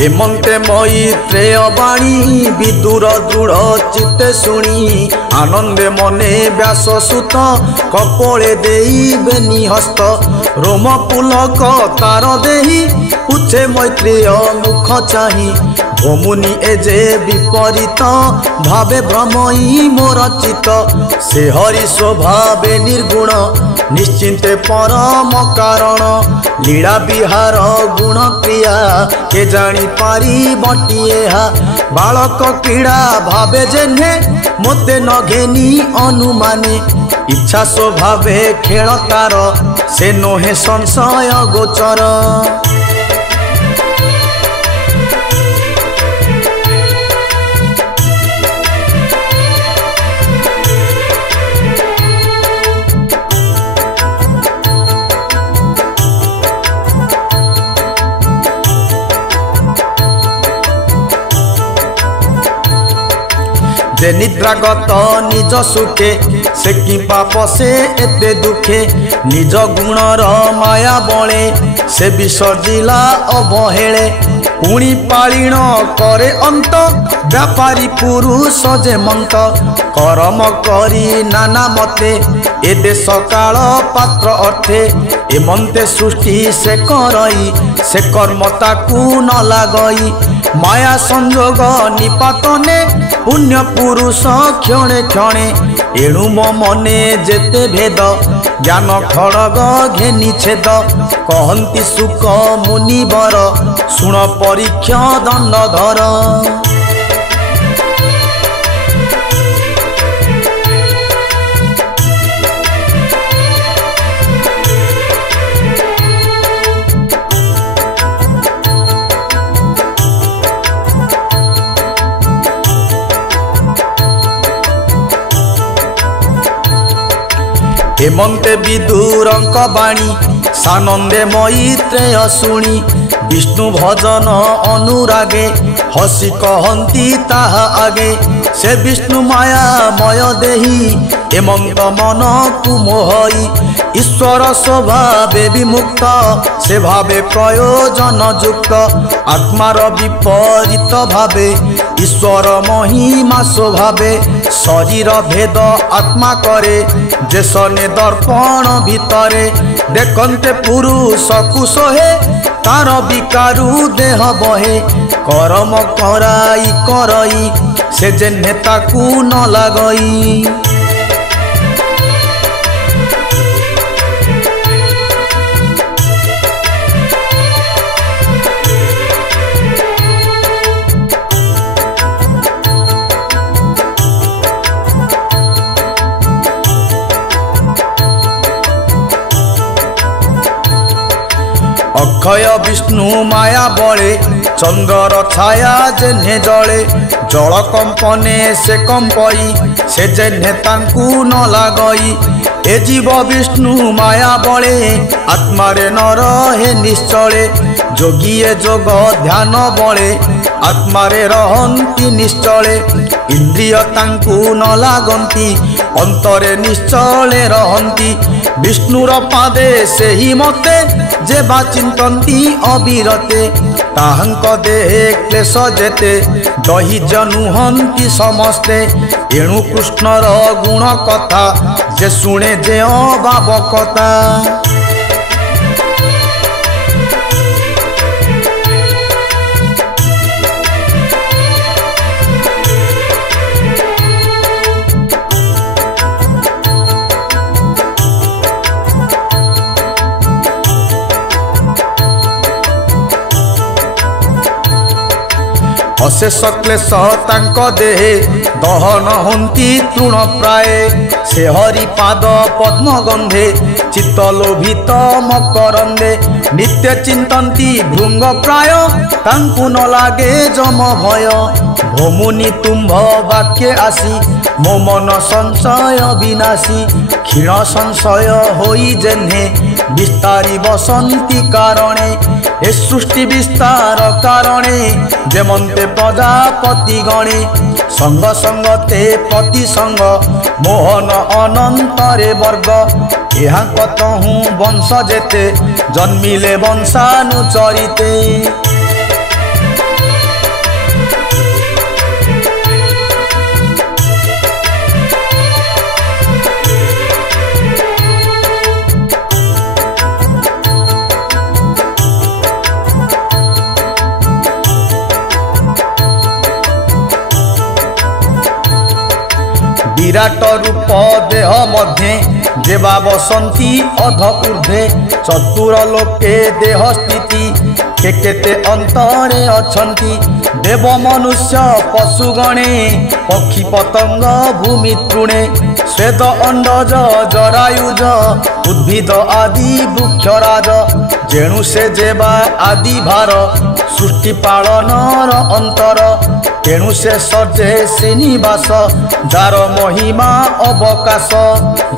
हेमंते मैत्रेय बाणी विदुर दृढ़ चित्ते शुणी आनंदे मने व्यास सुत कपोले देई हस्त रोम पुलक तार देही पूछे मैत्रेय मुख चाही भमुनि एजे विपरीत भावे भ्रमई मोर चित से हरि स्वभावे निर्गुण निश्चिंते परम कारण लीला विहार गुण क्रिया के जानी पारी बटिएहा बालक क्रीड़ा भावे जेने मोते न घेनी अनुमाने इच्छा स्वभावे खेल तार से नोहे संशय गोचर जे निद्रागत निज सुखे से कि पाप से एते दुखे निज गुणर माया बले से विसर्जिला अवहेले पुणी पालिण करे अंत व्यापारी पुरुष जे मंत कर्म करी नाना मते ए देश काल पात्र अर्थे एमंते सृष्टि से करई से कर्मता को न लागई माया संजोग निपातने पुण्य पुरुष क्षणे क्षणे एणु मो मने जेते भेद ज्ञान खड़ग घेनी छेद कहंती सुख मुनिवर सुण परीक्षा दंडधर हेमंते विदुरंक बाणी सानंदे मैत्रेय शुणी विष्णु भजन अनुरागे हसी कहंती ताहा आगे से विष्णु माया मय देही हेमंत मन को मोहई ईश्वर स्वभावे विमुक्त से भावे प्रयोजन युक्त आत्मार विपरीत भावे ईश्वर महिमा स्वभावे शरीर भेद आत्मा करे जेसने दर्पण भितरे देखते पुरुष कुशोहे तार विकारु देह बहे कर्म कराई करई से जे नेता को न लगई अक्षय विष्णु माया बले चंद्र छाया जेने जले जल कंपने से कंपई से जेने तांकु न लागई ए जीव विष्णु माया बले आत्मारे न रहे निश्चले जोगिए जोग ध्यान बले आत्मारे रहंती निश्चले इंद्रिय तांकु न लागंती अंतरे निश्चले रहंती विष्णुर पादे से ही मते जे बा चिंतंती अविरते ताहंक देहे क्लेश जेते दही जनुहंती समस्ते एणु कृष्णर गुण कथा जे शुणे जे अभाव कथा अशेष क्लेश तांक देहे दहन हंती तृण प्राय से हरि पाद पद्म गंधे चित्त लोभित मकरंदे नित्य चिंतंती भृंग प्राय तांकु न लागे जम भय भमुनि तुम्भ वाक्ये आसी मो मन संशय विनाशी क्षीण संशय होई जेन्हे विस्तारी बसंती कारणे ए सृष्टि विस्तार कारणे जेमंते प्रजापति गणे संग संगते पति संग मोहन अनंतरे वर्ग यहाँ कतहु वंश जेते जन्मिले वंशानुचरिते। विराट रूप देह मध्य देवा बसंती अध ऊर्ध्वे चतुर लोके देह स्थिति केते अंतरे अछंती देव मनुष्य पशुगणे पक्षी पतंग भूमि तृणे श्वेत अंडज जरायुज उद्भिद आदि वृक्षराज जेणु से जेबा आदि भार सृष्टि पालनर अंतर तेणु से सर्जे श्रीनिवास जार महिमा अवकाश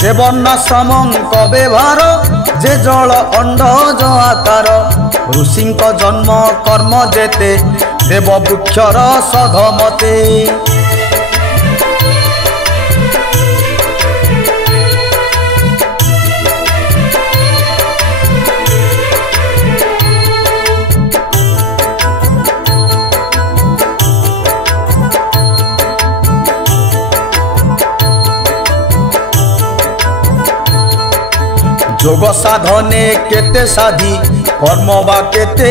देवन्ना समंक व्यवहार जे जल अंडज आकार ऋषिंक जन्म कर्म जेते देव वृक्षर सधमते जोग साधने केते साधी कर्म बा केते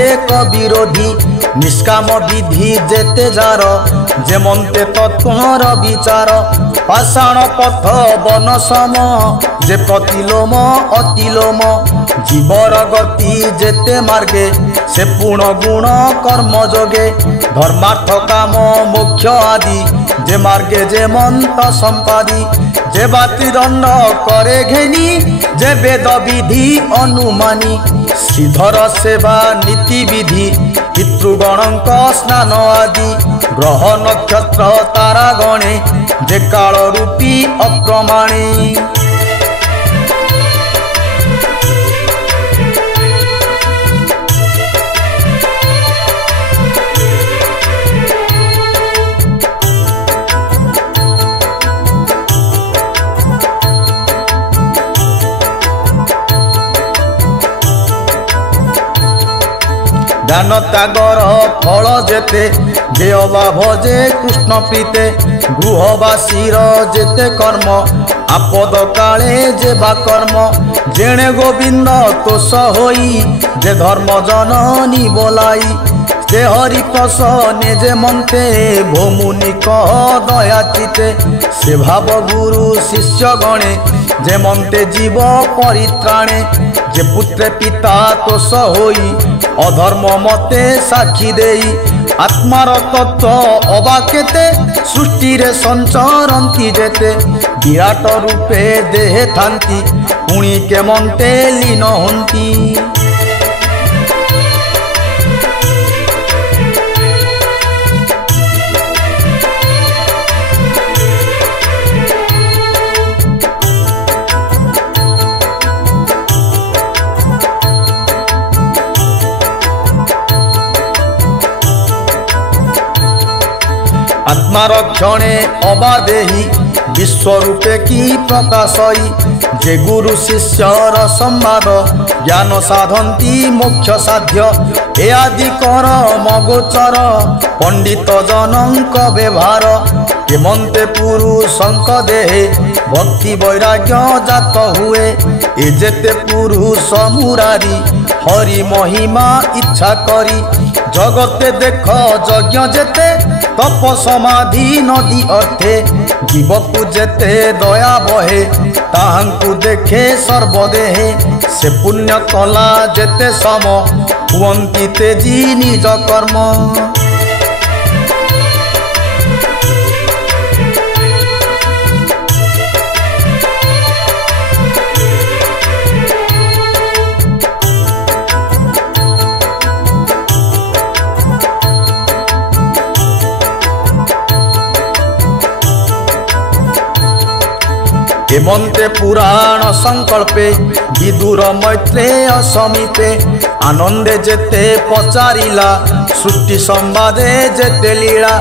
विरोधी निष्काम विधि जेते जार जेमंते तत्वर विचार पाषाण पथ वन सम जे प्रतिलोम अतिलोम जीवर गति जेते मार्गे से पूर्ण गुण कर्म जोगे धर्मार्थ काम मोक्ष आदि जे मार्गे जे मंत संपादी जे बाति दंड करे घेनी जे वेद विधि अनुमानी श्रीधर सेवा नीति विधि पितृगणक स्नान आदि ग्रह नक्षत्र तारा गणे जे काल रूपी अप्रमाणी ज्ञान त्यागर फल जेते जे अभाव जे कृष्ण प्रीते गृहवासीर जेते कर्म आपद काले जे बा कर्म जेणे गोविंद तोष होई जे धर्म जननी बोलाई जे हरि प्रसन्ने जे मंते भोमुनि कह दया चिते से भाव गुरु शिष्य गणे जे मंते जीव परित्राणे जे पुत्र पिता तोष होई अधर्म मते साक्षी देई आत्मार तत्व अबाकेते सृष्टि रे संचरंती जेते विराट रूपे देहे थांती पुणी के मंते लीन हंती आत्मार क्षणे अबादेही विश्वरूपे की प्रकाशई जे गुरु शिष्यर संवाद ज्ञान साधंती मोक्ष साध्य ए आदि कर मगोचर पंडित जनक व्यवहार केमंते पुरुषंक देहे भक्ति वैराग्य जात हुए ए जेते पुरुष मुरारी हरि महिमा इच्छा करी जगते देख यज्ञ जेते तप समाधि नदी अर्थे जीवकु जेते दया बहे ताहांकु देखे सर्वदेहे से पुण्य कला जेते सम हुअंती तेजी निज कर्म हेमंते पुराण संकल्पे विदुर मैत्रेय समीपे आनंदे जेते पचारिला सृष्टि संवादे जेते लीला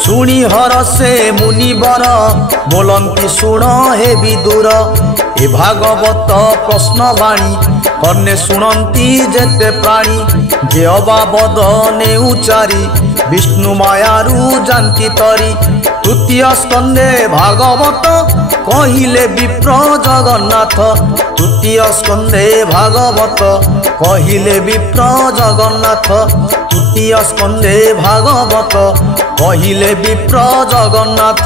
शुणी हरसे मुनिवर बोलंती शुण हे विदुर ए भागवत प्रश्न बाणी कर्णे शुणंती जेते प्राणी जे अबाबद ने उचारी विष्णु मायारू जानती तरी तृतीय स्कंदे भागवत कहिले विप्र जगन्नाथ तृतीय स्कंदे भागवत कहिले विप्र जगन्नाथ तृतीय स्कंदे भागवत कहिले विप्र जगन्नाथ।